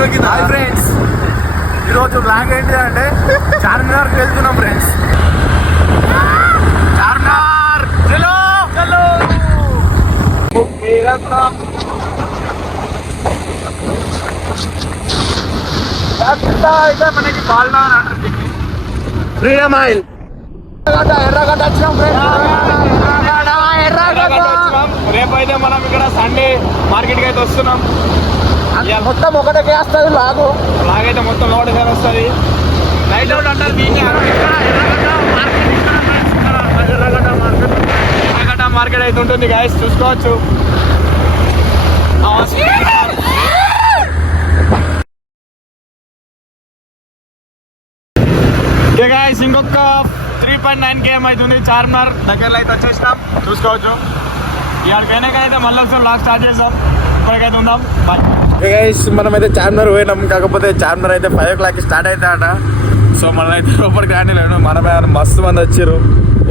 Hi friends, ఈరోజు blog ఏంటి అంటే చార్మినార్కి వెళ్తున్నాం ఫ్రెండ్స్. చార్మినార్ చలో చలో. అయితే మనకి పాల్నా ఫ్రీడమ్ ఆయిల్ ఎర్రగడ్డ వచ్చినాం ఫ్రెండ్స్. రేపైతే మనం ఇక్కడ సండే మార్కెట్కి అయితే వస్తున్నాం. మొత్తం ఒకటే వస్తుంది లాగైతే మొత్తం ఒకటే వస్తుంది. నైట్ అవుట్ అంటారు దీన్ని. ఎర్రగడ్డ మార్కెట్ అయితే ఉంటుంది గాయస్, చూసుకోవచ్చు. గాయస్ ఇంకొక 3.9 km అవుతుంది. చార్మినార్ దగ్గరలో అయితే వచ్చేసినాం, చూసుకోవచ్చు. ఇక్కడికైనా అయితే మళ్ళీ ఒకసారి లాగ్ స్టార్ట్ చేద్దాం. ఇప్పటికైతే ఉందాం, బాయ్. గైస్ మనమైతే చార్మినార్ పోయినాం, కాకపోతే చార్మినార్ అయితే 5 o'clock స్టార్ట్ అవుతా అట. సో మళ్ళీ అయితే లోపలికి రానిలేను. మనమే మస్తు మంది వచ్చారు,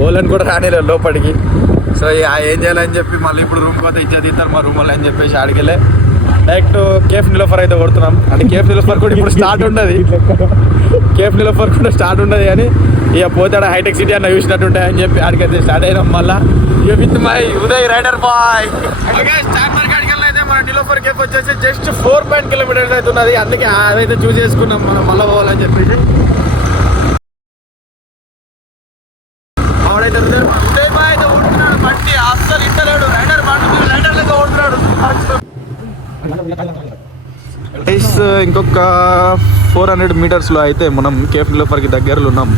ఓళ్ళని కూడా రానిలేదు లోపలికి. సో ఏం చేయాలని చెప్పి మళ్ళీ ఇప్పుడు రూమ్కి పోతే ఇచ్చేది ఇస్తారు మా రూమ్ వాళ్ళు అని చెప్పేసి ఆడికెళ్ళే డైరెక్ట్ కేఫ్ నిలోఫర్ అయితే కొడుతున్నాం. అంటే కేఫ్ నిలోఫర్ కూడా ఇప్పుడు స్టార్ట్ ఉండదు, కేఫ్ నిలోఫర్ కూడా స్టార్ట్ ఉండదు. కానీ ఇక పోతాడు హైటెక్ సిటీ అన్న చూసినట్టుంటాయి అని చెప్పి ఆడికైతే స్టార్ట్ అయినాం. మళ్ళీ ఇక with my Uday rider boy. Charminar కాడికి అయితే మన నిలోఫర్ కేఫ్ వచ్చేసి జస్ట్ 4 kilometers అయితే ఉన్నది. అందుకే అదైతే చూస్ చేసుకున్నాం మనం మళ్ళీ పోవాలని చెప్పేసి. ఆవిడైతే ఉదయ్ బాయ్ అయితే ఓడుతున్నాడు బండి, అస్సలు ఇంటలేడు. రైడర్ బండి రైడర్లతో ఓడుతున్నాడు. ఇంకొక 400 meters అయితే మనం కేఫ్ నిలోఫర్కి దగ్గరలో ఉన్నాం.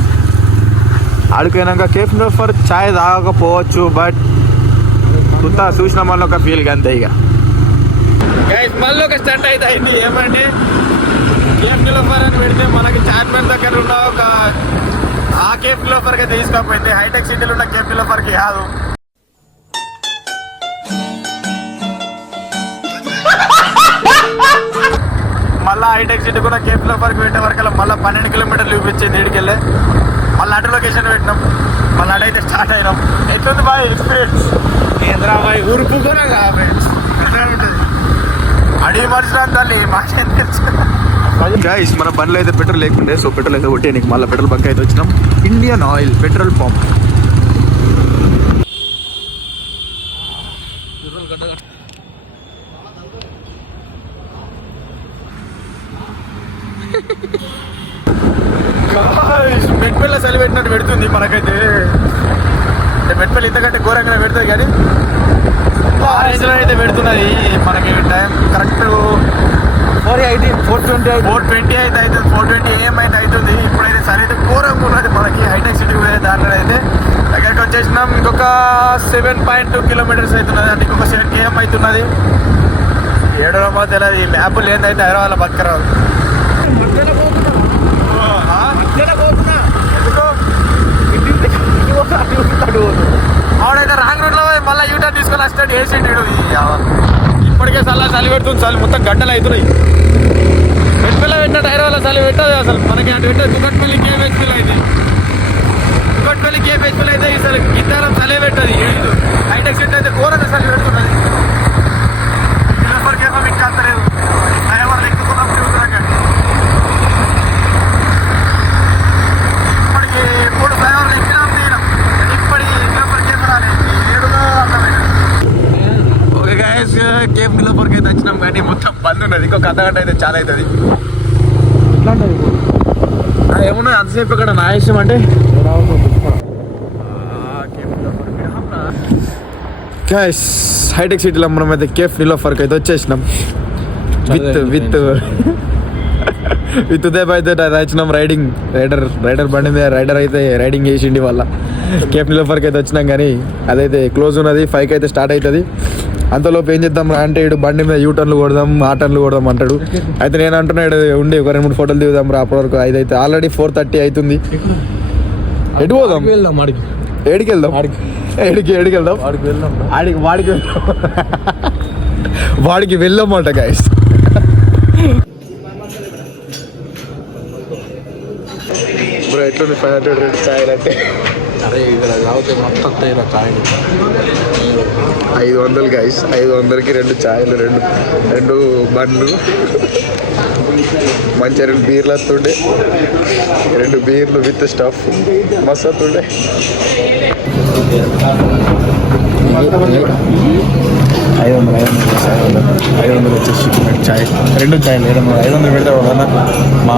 ఆడిపోయినాక కేఫ్ నిలోఫర్ ఛాయ్ తాగకపోవచ్చు, బట్ కొత్త చూసిన మళ్ళీ ఒక ఫీల్ అంతే. ఇక మళ్ళీ ఒక స్టంట్ అయితే అయింది. ఏమంటే కేఫ్ నిలోఫర్ అని పెడితే మనకి చార్మినార్ దగ్గర ఉన్న ఒక ఆ కేఫ్ నిలోఫర్కి అయితే తీసుకోకపోయింది. హైటెక్ సిటీలో ఉన్న కేఫ్ నిలోఫర్కి కాదు. మళ్ళీ హైటెక్ సిటీ కూడా కేఫ్ నిలోఫర్కి పెట్టే వరకు మళ్ళీ 12 kilometers చూపించింది. ఈడికెళ్ళే మళ్ళీ అటు లొకేషన్ పెట్టినాం, మళ్ళీ అటైతే స్టార్ట్ అయినాం. ఎట్లుంది బాయ్ ఎక్స్పీరియన్స్? ఏంద్రా బాయ్ ఉరుపు కూడా ఫ్రెండ్స్ ఎట్లా ఉంటుంది అడిగి మనుషులు తల్లి మాకేం తెలుసు. గైస్ మన బండ్లో అయితే పెట్రోల్ లేకుండే, సో పెట్రోల్ అయితే కొట్టే నీకు మళ్ళీ పెట్రోల్ బంక్ అయితే వచ్చినాం. Indian Oil petrol pump. Metpalli చలి పెట్టినట్టు పెడుతుంది మనకైతే. మెట్పల్లి ఇంతకంటే ఘోరంగా పెడుతుంది, కానీ ఆ రేంజ్లో అయితే పెడుతున్నది మనకి. టైం కరెక్ట్ 4:20 అయితే అవుతుంది. 4:20 AM అయితే అవుతుంది. ఇప్పుడైతే చలి అయితే ఘోరంగా ఉన్నది మనకి. హైటెక్ సిటీ పోయే దాంట్లో అయితే దగ్గరికి వచ్చేసినాం. ఇంకొక 7.2 kilometers అవుతున్నది. అంటే ఇంకొక 7 km అవుతున్నది. ఏడో తెలియదు. ఈ మ్యాప్ లేదైతే హైదరాబాద్లో బతకరాదు. ఆవిడైతే రాంగ్ రూట్లో మళ్ళీ యూటర్న్ తీసుకొని వస్తాడు వేసిండు. ఇప్పటికే చలి పెడుతుంది, చలి మొత్తం గడ్డలు అవుతున్నాయి. మెట్పల్లి పెట్టిన హైదరాబాద్లో చలి పెట్టదు అసలు మనకి. అటు పెట్టదు కుకట్పల్లి కేపీహెచ్పల్లి అయితే. కుకట్పల్లి కేపీహెచ్పల్లి అయితే అసలు గిట్టారం చలి పెట్టదు. హైటెక్ సిటీ అయితే ఘోరంగా చలి పెడుతున్నది. నిలోఫర్కేమో మీకు అంతలేదు. హైదరాబాద్లో ఎక్కుతున్నాం తిరుగుతున్నాక. ఇప్పటికి 3 ఫ్లైఓవర్లు ఎక్కినాం తీయడం. ఇప్పటికి నిలోఫర్కేమో రాలేదు. ఏడులో అర్థమైంది. ఓకే గైస్, కేఫ్ నిలోఫర్కి అయితే వచ్చినాం, కానీ మొత్తం బంద్ ఉన్నది. ఇంకొక అర్ధగంట అయితే చాలా అవుతుంది. ఏమున్నా అంతసేపు ఇక్కడ నా ఇష్టం అంటే. గైస్ హైటెక్ సిటీలో మనం అయితే కేఫ్ నిలోఫర్కి అయితే వచ్చేసినాం. విత్ ఉదయ్ అయితే వచ్చినాం. రైడర్ బండి మీద రైడర్ అయితే రైడింగ్ చేసిండి వల్ల కేఫ్ నిలోఫర్కి అయితే వచ్చినాం. కానీ అదైతే క్లోజ్ ఉన్నది. 5 అయితే స్టార్ట్ అవుతుంది. అంతలోపు ఏం చేద్దాం రా అంటే ఇటు బండి మీద యూటర్న్లు కొడదాం, ఆ టర్న్లు కొడదాం అంటాడు. అయితే నేను అంటున్నాడు ఉండి ఒక 2-3 ఫోటోలు దిగుదాం రా. అప్పటివరకు అయితే ఆల్రెడీ 4:30 అవుతుంది. ఎటు పోదాం? ఏడికి వెళ్దాం? ఏడికి వెళ్దాం? వాడికి వెళ్ళామంట గాయస్. బ్రో ఎట్లుంది 500 ఛాయలు అంటే? అరే ఇక్కడ తాగితే మొత్తం తేరా ఛాయలు 500 గైస్. 500కి 2 ఛాయలు, రెండు బండ్లు. మంచిగా 2 బీర్లు వస్తుండే, 2 బీర్లు విత్ స్టఫ్ మస్తు వస్తుండే. 500 వచ్చేసి చాయ్, 2 చాయ్ 500 పెడతా కదా. మా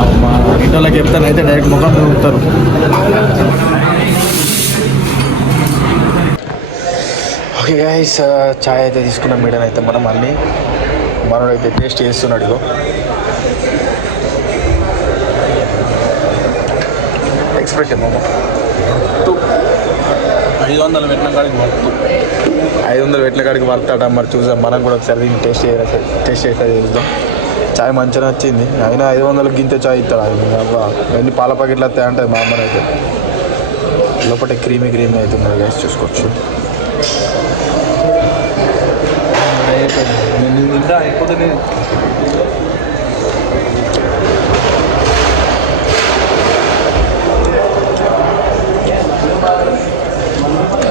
ఇంటి వాళ్ళకి చెప్తాను అయితే డైరెక్ట్ ముఖం చూపుతారు. ఓకే గైస్, చాయ్ అయితే తీసుకున్నాం. మీడియం అయితే మనం అన్నీ మనోడైతే టేస్ట్ చేస్తున్నాడు. ఇగో ఎక్స్ప్రెషన్ 500 పెట్టిన కాడికి వర్త్. 500 పెట్టిన కాడికి వర్తాట. మరి చూసాం, మనం కూడా ఒకసారి దీన్ని టేస్ట్ చేస్తే చూద్దాం. చాయ్ మంచిగా వచ్చింది. అయినా 500 గింతే చాయ్ ఇస్తాడు. ఎన్ని పాల ప్యాకెట్లు వస్తాయి అంటే మా అమ్మని అయితే లోపల క్రీమీ అవుతుంది గైస్, చూసుకోవచ్చు. ఇంకా అయిపోతుంది.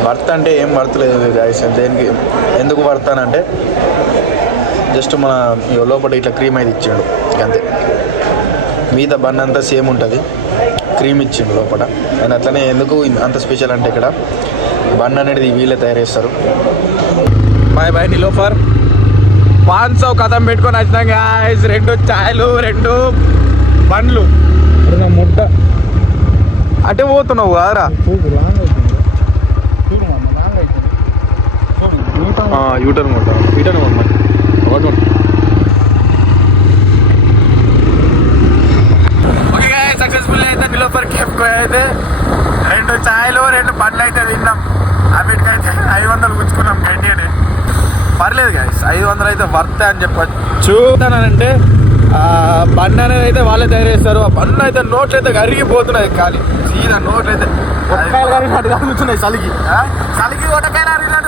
వర్త్ అంటే ఏం వర్త్ లేదు గైస్. దేనికి ఎందుకు వర్తానంటే జస్ట్ మన లోపల ఇట్లా క్రీమ్ అయితే ఇచ్చిండు అంతే. మీద బన్ అంతా సేమ్ ఉంటుంది, క్రీమ్ ఇచ్చిండు లోపల. అండ్ అట్లనే ఎందుకు అంత స్పెషల్ అంటే ఇక్కడ బన్ అనేది వీళ్ళే తయారు చేస్తారు. బాయ్ నిలోఫర్ 500 కథం పెట్టుకొని వచ్చినాం గాయస్. 2 చాయ్లు, 2 బండ్లు. ముట్ట అంటే పోతున్నావు కదరా. యూటర్న్ కొట్ట సక్సెస్ఫుల్ అయితే నిలోఫర్ కేఫ్కి అయితే 2 చాయ్లు, 2 బండ్లు అయితే తిన్నాం. అన్నిటికైతే 500 గుంచుకున్నాం గండి అని. పర్లేదు గైస్, 500 అయితే వర్త్ అని చెప్పచ్చు. అంటే బండి అనేది అయితే వాళ్ళే తయారు చేస్తారు. ఆ బండి అయితే నోట్లు అయితే కరిగిపోతున్నాయి. ఖాళీ సీదా నోట్లు అయితే అడుగుతున్నాయి. చలికి ఒటకాయలు అడుగుతున్నాయి,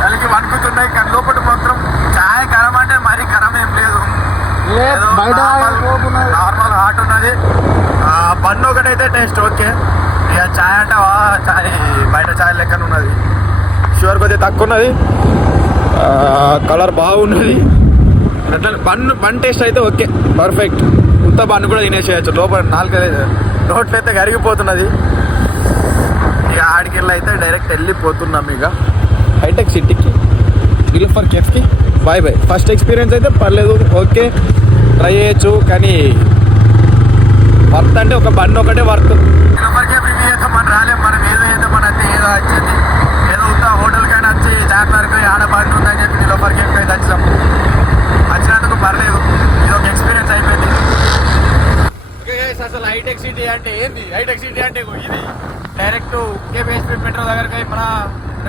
చలికి వణుకుతున్నాయి. కానీ లోపల మాత్రం చాయ్ గరం అంటే మరీ గరం ఏం లేదు, నార్మల్ హాట్ ఉన్నది. బండి ఒకటైతే టేస్ట్ ఓకే. ఇక చాయ్ అంటే చాయ్ బయట చాయ్ లెక్కన ఉన్నది. షుగర్ కొద్దిగా తక్కువ ఉన్నది, కలర్ బాగున్నది. అట్లా బన్ టేస్ట్ అయితే ఓకే, పర్ఫెక్ట్. ఇంత బన్ కూడా తినేసేయచ్చు. లోపల 4 నోట్లు అయితే కరిగిపోతున్నది. ఇక ఆడికెళ్ళి అయితే డైరెక్ట్ వెళ్ళిపోతున్నాం ఇక హైటెక్ సిటీకి, నిలోఫర్ కేఫ్కి. బాయ్ ఫస్ట్ ఎక్స్పీరియన్స్ అయితే పర్లేదు, ఓకే, ట్రై చేయొచ్చు. కానీ వర్త్ అంటే ఒక బన్ ఒకటే వర్త్. నిలోఫర్ కేఫ్ రివ్యూ అయితే మనం రాలేము. మనం ఏదో ఏదో వచ్చింది, ఏదో ఉందా హోటల్కైనా వచ్చి చార్మినార్కి ఆడ బండి ఉందని చెప్పి నిలోఫర్ కేఫ్కి అయితే వచ్చినందుకు పర్లేదు. ఇది ఒక ఎక్స్పీరియన్స్ అయిపోయింది. అసలు హైటెక్ సిటీ అంటే ఏంది? హైటెక్ సిటీ అంటే ఇది డైరెక్ట్ కేపీహెచ్పీ మెట్రో దగ్గరికి పోయి, మన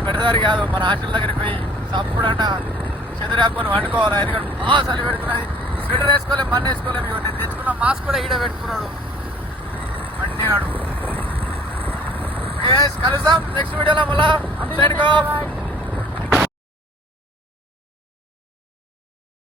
మెట్రో దగ్గర కాదు, మన హాస్టల్ దగ్గరికి పోయి సప్పుడంట చెదురేపుకొని వండుకోవాలి. ఎందుకంటే చలి పెడుతున్నది, స్వెటర్ వేసుకోలేము, మన్ను వేసుకోలేము. నేను తెచ్చుకున్న మాస్క్ కూడా ఈడ పెట్టుకున్నాడు అన్నీ. కలుద్దాం నెక్స్ట్ వీడియోలో మళ్ళా.